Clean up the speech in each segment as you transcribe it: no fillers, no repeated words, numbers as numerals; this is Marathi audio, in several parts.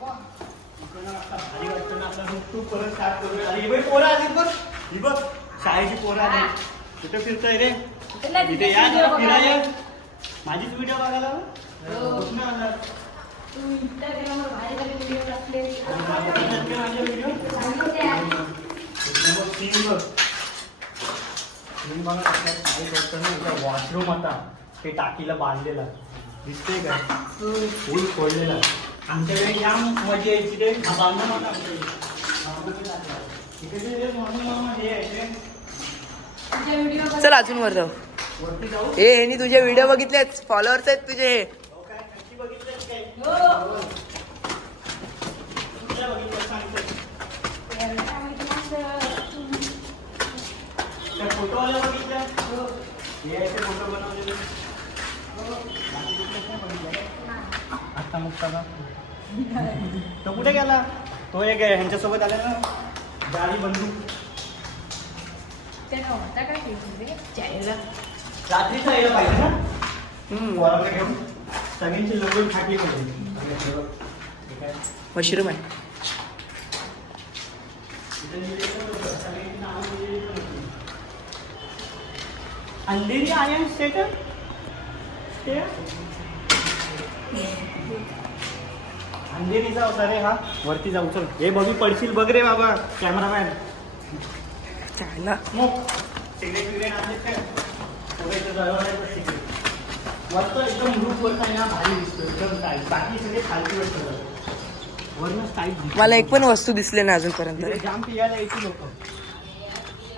भारी वाटतं ना आपला तू परत स्टार्ट करूया. अरे बाई पोरं आली बघ, ही बघ शाळेची पोरं आली. कुठे फिरतोय रे? इथे या जरा फिराया. माझीच व्हिडिओ बघायला कुठं आला? वॉशरूम आता ते टाकीला बांधलेला दिसतंय का? फुल फोडलेला. आमच्याकडे जाम मजा यायची रे बांधून होता आमच्याकडे. चल अजून वर जाऊ. वरती जाऊ. हे तुझे व्हिडिओ बघितलेत, फॉलोअर्स आहेत तुझे. फोटोवाला बघितलं फोटो बनवलेले आता मुक्ताला तो कुठे गेला? तो एक ह्यांच्यासोबत आला ना गाडी बंदूक. रात्रीचा यायला पाहिजे ना पोराला घेऊन. सगळ्यांची लगून फाटली पाहिजे. मशरूम आहे. अंधेरी आयन स्टेटर अंधेरीचा होता रे हा. वरती जाऊ चल. हे बघू पडशील बघ रे बाबा कॅमेरामॅन. मग सिगरेट बिगरेट आणले काय? वरत एकदम ग्रुप वरता आहे ना भारी दिसतो एकदम टाईट. बाकी सगळे खालती वाटतं वरनच टाईट. मला एक पण वस्तू दिसली नाही अजूनपर्यंत. जाम पियाला यायची लोक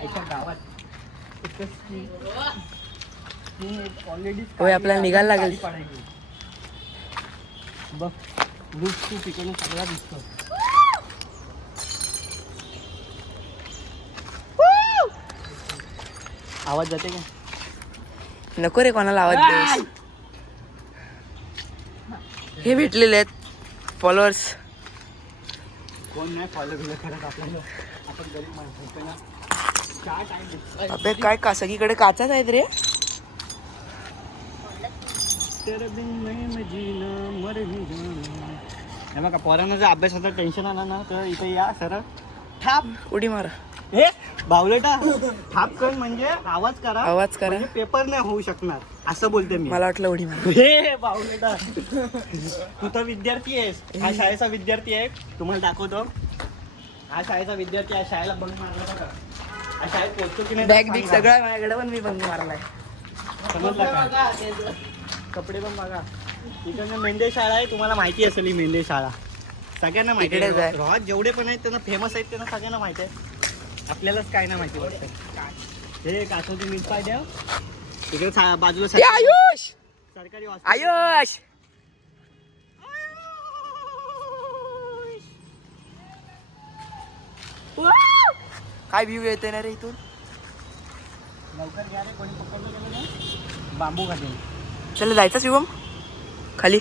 ऐका गावात. ऑलरेडी होय, आपल्याला निघायला लागेल. बघ लूप तू पिकवून सगळा दिसतो. आवाज जाते का? नको रे कोणाला आवाज देऊस. हे भेटलेले आहेत फॉलोअर्स. कोण नाही फॉलो केलं करत आपल्याला. आपण गरीब माणसं ना. अबे काय का सगळीकडे काचाच आहेत रे. हे बघा पोरांना जर अभ्यासाचा टेन्शन आला ना तर इथे या सर थाप उडी मारा. हे बावलेटा थाप कर म्हणजे आवाज करा. आवाज करा. म्हणजे पेपर नाही होऊ शकणार असं बोलते मी. मला वाटलं उडी मारा. हे बावलेटा तू तर विद्यार्थी आहेस. हा शाळेचा विद्यार्थी आहे. तुम्हाला दाखवतो. हा शाळेचा विद्यार्थी आहे. शाळेला बंक मारला बघा. हा शाळेत पोहोचतो की नाही बॅग बिग सगळं आहे माझ्याकडे पण मी बंक मारलाय. समजला का? कपडे पण बघा. इकडनं मेंढे शाळा आहे. तुम्हाला माहिती असेल ही मेंढे शाळा सगळ्यांना माहिती इकडेच आहे. आहे. जेवढे पण आहेत त्यांना फेमस आहेत त्यांना सगळ्यांना माहिती आहे. आपल्यालाच काय नाही माहिती वाटतं. हे कासवची मीठ पाहिजे तिकडे बाजूला ए, आयुष सरकारी आयुष काय व्ह्यू येते ना रे इथून. लवकर घ्या रे. कोणी पकडलं गेलं ना बांबू घालेल. चला जायचं शिवम खाली.